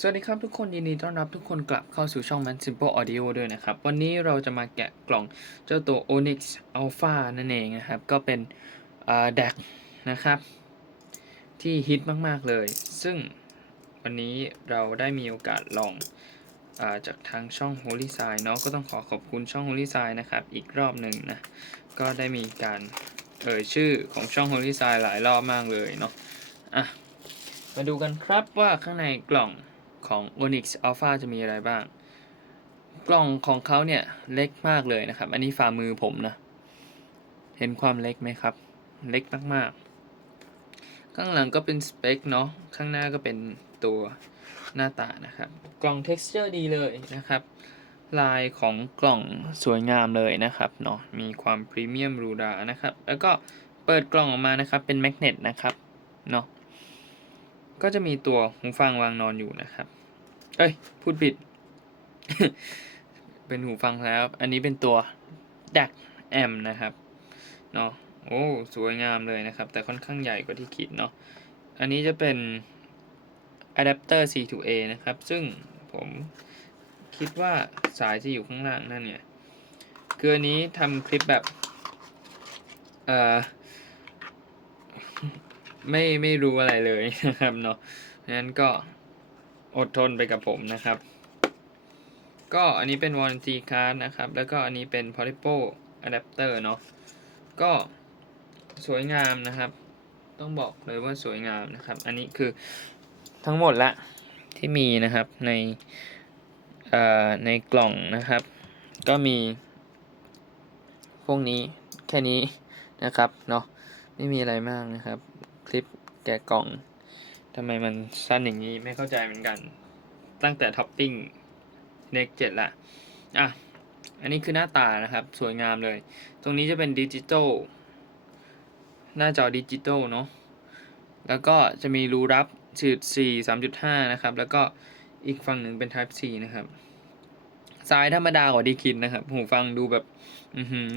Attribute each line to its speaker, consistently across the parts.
Speaker 1: สวัสดีครับทุกคนยินดีต้อนรับทุกคนกลับเข้าสู่ช่อง Man Simple Audio ด้วยนะครับ วันนี้เราจะมาแกะกล่องเจ้าตัว Onyx Alpha นั่นเองนะครับ ก็เป็นแดกนะครับ ที่ฮิตมาก ๆ เลย ซึ่งวันนี้เราได้มีโอกาสลองอาจากทางช่อง Holy Sign เนาะก็ต้องขอขอบคุณช่อง Holy Sign นะครับ อีกรอบหนึ่งนะ ก็ได้มีการเอ่ยชื่อของช่อง Holy Sign หลายรอบมากเลยเนาะอะมาดูกันครับว่าข้างในกล่อง ของ Onyx Alpha จะมีอะไรบ้าง กล่องของเขาเนี่ยเล็กมากเลยนะครับ อันนี้ฝ่ามือผมนะ เห็นความเล็กไหมครับ เล็กมากๆ ข้างหลังก็เป็นสเปคเนาะ ข้างหน้าก็เป็นตัวหน้าตานะครับ กล่อง texture ดีเลยนะครับ ลายของกล่องสวยงามเลยนะครับเนาะ มีความพรีเมียมรูหรานะครับ แล้วก็เปิดกล่องออกมานะครับ เป็นแมกเนตนะครับ เนาะ ก็จะมีตัวหูฟังวางนอนอยู่นะครับ เอ้ย พูดผิด เป็นหูฟังแล้ว อันนี้เป็นตัวดักแอมนะครับ เนาะโอ้ สวยงามเลยนะครับ แต่ค่อนข้างใหญ่กว่าที่คิดเนาะ อันนี้จะเป็นอะแดปเตอร์ C to A นะครับ ซึ่งผมคิดว่าสายจะอยู่ข้างล่างนั่นเนี่ย คืออันนี้ทำคลิปแบบ เอ่อ ไม่ไม่รู้อะไรเลยนะครับเนาะงั้นก็อดทนไปกับผมนะครับ ก็อันนี้เป็น warranty card นะครับ แล้วก็อันนี้เป็น polypo adapter เนาะก็สวยงามนะครับ ต้องบอกเลยว่าสวยงามนะครับ อันนี้คือทั้งหมดละที่มีนะครับในเอ่อในกล่องนะครับ ก็มี พวกนี้แค่นี้นะครับเนาะไม่มีอะไรมากนะครับ คลิปแกะกล่องทำไมมันสั้นอย่างนี้ไม่เข้าใจเหมือนกัน ตั้งแต่ท็อปปิ้งเน็กเจ็ดละอะ อันนี้คือหน้าตานะครับ สวยงามเลย ตรงนี้จะเป็นดิจิตอลหน้าจอดิจิตอลเนาะแล้วก็จะมีรูรับจุด4 3.5นะครับ แล้วก็อีกฝั่งหนึ่งเป็น Type C นะครับสายธรรมดากว่าที่คิดนะครับ หูฟังดูแบบ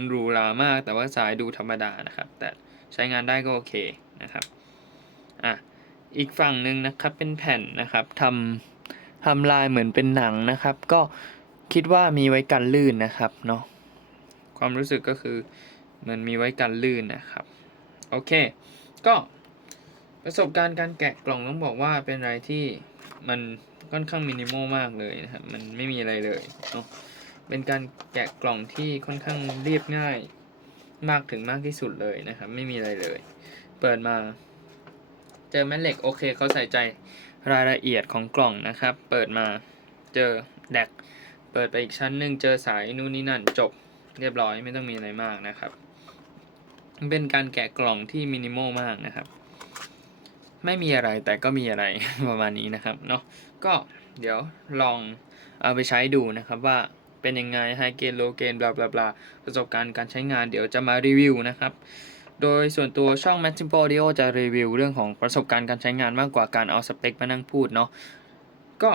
Speaker 1: หรูหรามาก แต่ว่าสายดูธรรมดานะครับ แต่ใช้งานได้ก็โอเคนะครับ อะอีกฝั่งหนึ่งนะครับเป็นแผ่นนะครับทำทำลายเหมือนเป็นหนังนะครับ ก็คิดว่ามีไว้กันลื่นนะครับเนาะความรู้สึกก็คือเหมือนมีไว้กันลื่นนะครับโอเค ก็ประสบการณ์การแกะกล่องต้องบอกว่าเป็นอะไรที่มันค่อนข้างมินิมอลมากเลยนะครับ มันไม่มีอะไรเลยเนาะเป็นการแกะกล่องที่ค่อนข้างเรียบง่ายมากถึงมากที่สุดเลยนะครับ ไม่มีอะไรเลย เปิดมา เจอแม่เหล็กโอเคเขาใส่ใจรายละเอียดของกล่องนะครับ เปิดมาเจอแดกเปิดไปอีกชั้นหนึ่งเจอสายนู่นนี่นั่นจบเรียบร้อยไม่ต้องมีอะไรมากนะครับ เป็นการแกะกล่องที่มินิมอลมากนะครับ ไม่มีอะไรแต่ก็มีอะไรประมาณนี้นะครับเนาะก็เดี๋ยวลองเอาไปใช้ดูนะครับว่าเป็นยังไงไฮเกนโลเกนบลาบลาบลาประสบการณ์การใช้งานเดี๋ยวจะมารีวิวนะครับ โดยส่วนตัวช่อง m a x i m p l Audio จะรีวิวเรื่องของประสบการณ์การใช้งานมากกว่าการเอาสเปคมานั่งพูดเนาะ ก็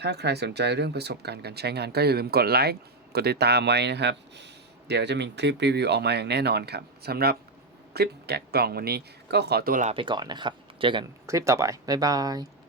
Speaker 1: ถ้าใครสนใจเรื่องประสบการณ์การใช้งานก็อย่าลืมกดไลค์ กดติดตามไว้นะครับ เดี๋ยวจะมีคลิปรีวิวออกมาอย่างแน่นอนครับสำหรับคลิปแกะกล่องวันนี้ก็ขอตัวลาไปก่อนนะครับ เจอกันคลิปต่อไป บ๊ายบาย